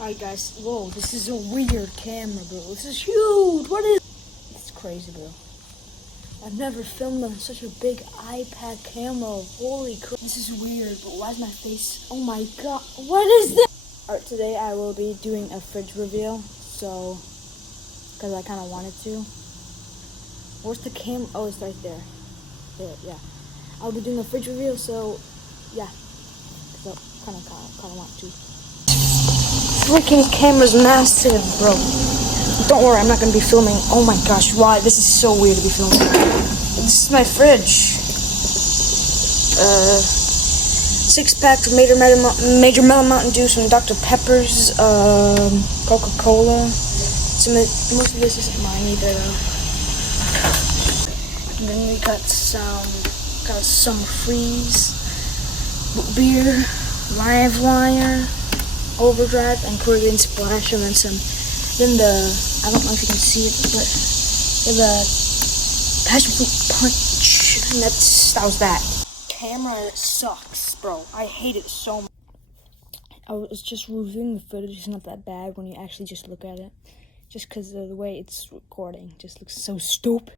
Alright guys, whoa, this is a weird camera, bro. This is huge. What is It's crazy, bro. I've never filmed on such a big iPad camera. Holy crap. This is weird, but why is my face? Oh my god. What is this? Alright, today I will be doing a fridge reveal. So, because I kind of wanted to. Where's the camera? Oh, it's right there. There, yeah. I'll be doing a fridge reveal, so, yeah. So, kind of want to. Freaking camera's massive, bro. Don't worry, I'm not gonna be filming. Oh my gosh, why? This is so weird to be filming. This is my fridge. 6-pack of Major Melon Mountain Dew, some Dr. Peppers, Coca-Cola. Most of this isn't mine either. And then we got some Freeze, beer, Live Wire, Overdrive, and Caribbean Splash, and then I don't know if you can see it, but the passion fruit punch, and that was that. Camera sucks, bro. I hate it so much. I was just reviewing the footage. It's not that bad when you actually just look at it, just because of the way it's recording. It just looks so stupid.